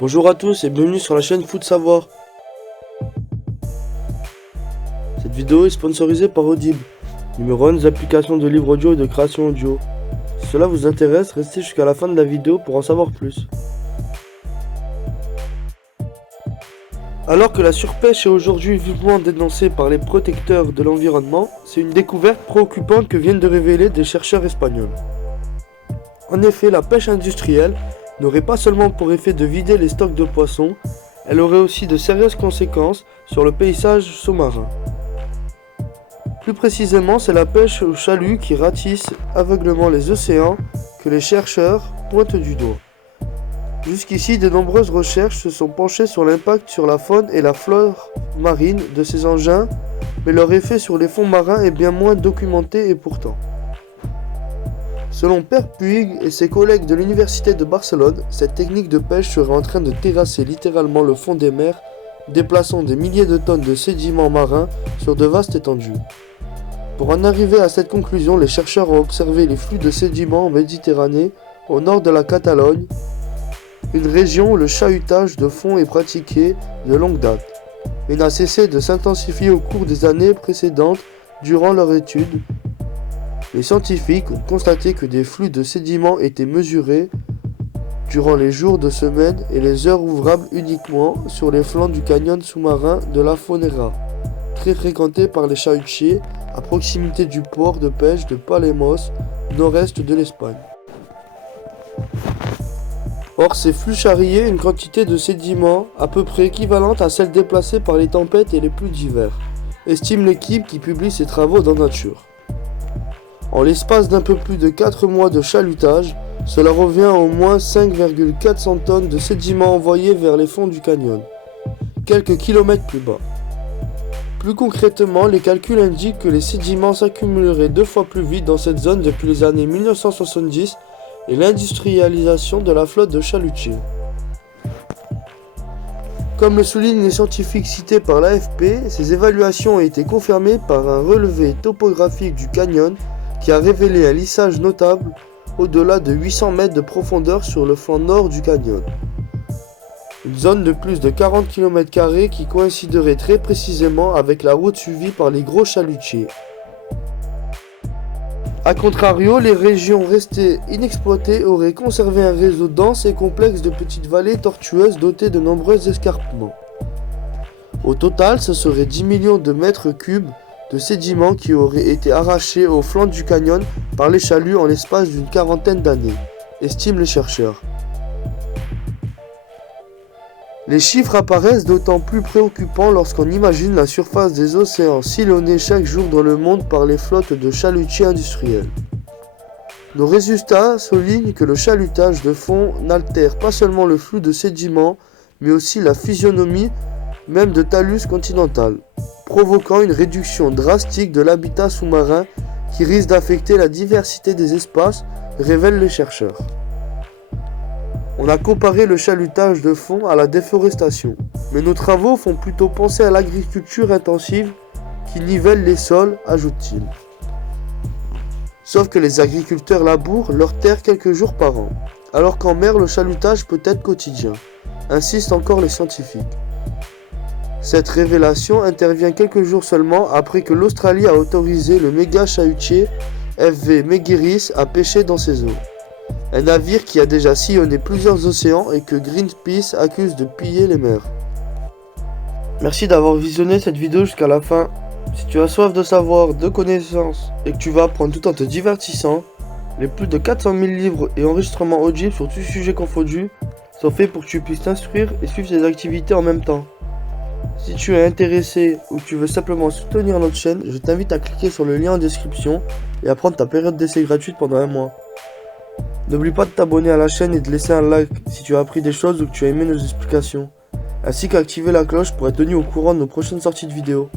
Bonjour à tous et bienvenue sur la chaîne Foot Savoir. Cette vidéo est sponsorisée par Audible, numéro 1 des applications de livres audio et de création audio. Si cela vous intéresse, restez jusqu'à la fin de la vidéo pour en savoir plus. Alors que la surpêche est aujourd'hui vivement dénoncée par les protecteurs de l'environnement, c'est une découverte préoccupante que viennent de révéler des chercheurs espagnols. En effet, la pêche industrielle n'aurait pas seulement pour effet de vider les stocks de poissons, elle aurait aussi de sérieuses conséquences sur le paysage sous-marin. Plus précisément, c'est la pêche au chalut qui ratisse aveuglément les océans que les chercheurs pointent du doigt. Jusqu'ici, de nombreuses recherches se sont penchées sur l'impact sur la faune et la flore marine de ces engins, mais leur effet sur les fonds marins est bien moins documenté et pourtant. Selon Per Puig et ses collègues de l'université de Barcelone, cette technique de pêche serait en train de terrasser littéralement le fond des mers, déplaçant des milliers de tonnes de sédiments marins sur de vastes étendues. Pour en arriver à cette conclusion, les chercheurs ont observé les flux de sédiments en Méditerranée, au nord de la Catalogne, une région où le chahutage de fond est pratiqué de longue date, mais n'a cessé de s'intensifier au cours des années précédentes durant leur étude. Les scientifiques ont constaté que des flux de sédiments étaient mesurés durant les jours de semaine et les heures ouvrables uniquement sur les flancs du canyon sous-marin de la Fonera, très fréquenté par les chalutiers à proximité du port de pêche de Palemos, nord-est de l'Espagne. Or, ces flux charriaient une quantité de sédiments à peu près équivalente à celle déplacée par les tempêtes et les pluies d'hiver, estime l'équipe qui publie ses travaux dans Nature. En l'espace d'un peu plus de 4 mois de chalutage, cela revient à au moins 5,400 tonnes de sédiments envoyés vers les fonds du canyon, quelques kilomètres plus bas. Plus concrètement, les calculs indiquent que les sédiments s'accumuleraient 2 fois plus vite dans cette zone depuis les années 1970 et l'industrialisation de la flotte de chalutiers. Comme le soulignent les scientifiques cités par l'AFP, ces évaluations ont été confirmées par un relevé topographique du canyon qui a révélé un lissage notable au-delà de 800 mètres de profondeur sur le flanc nord du canyon. Une zone de plus de 40 km² qui coïnciderait très précisément avec la route suivie par les gros chalutiers. A contrario, les régions restées inexploitées auraient conservé un réseau dense et complexe de petites vallées tortueuses dotées de nombreux escarpements. Au total, ce serait 10 millions de mètres cubes de sédiments qui auraient été arrachés au flanc du canyon par les chaluts en l'espace d'une quarantaine d'années, estiment les chercheurs. Les chiffres apparaissent d'autant plus préoccupants lorsqu'on imagine la surface des océans sillonnée chaque jour dans le monde par les flottes de chalutiers industriels. Nos résultats soulignent que le chalutage de fond n'altère pas seulement le flux de sédiments, mais aussi la physionomie même de talus continental, provoquant une réduction drastique de l'habitat sous-marin qui risque d'affecter la diversité des espaces, révèlent les chercheurs. On a comparé le chalutage de fond à la déforestation, mais nos travaux font plutôt penser à l'agriculture intensive qui nivelle les sols, ajoute-t-il. Sauf que les agriculteurs labourent leurs terres quelques jours par an, alors qu'en mer le chalutage peut être quotidien, insistent encore les scientifiques. Cette révélation intervient quelques jours seulement après que l'Australie a autorisé le méga chalutier FV Megiris à pêcher dans ses eaux. Un navire qui a déjà sillonné plusieurs océans et que Greenpeace accuse de piller les mers. Merci d'avoir visionné cette vidéo jusqu'à la fin. Si tu as soif de savoir, de connaissances et que tu vas apprendre tout en te divertissant, les plus de 400 000 livres et enregistrements audibles sur tout sujet confondu sont faits pour que tu puisses t'instruire et suivre tes activités en même temps. Si tu es intéressé ou que tu veux simplement soutenir notre chaîne, je t'invite à cliquer sur le lien en description et à prendre ta période d'essai gratuite pendant 1 mois. N'oublie pas de t'abonner à la chaîne et de laisser un like si tu as appris des choses ou que tu as aimé nos explications, ainsi qu'activer la cloche pour être tenu au courant de nos prochaines sorties de vidéos.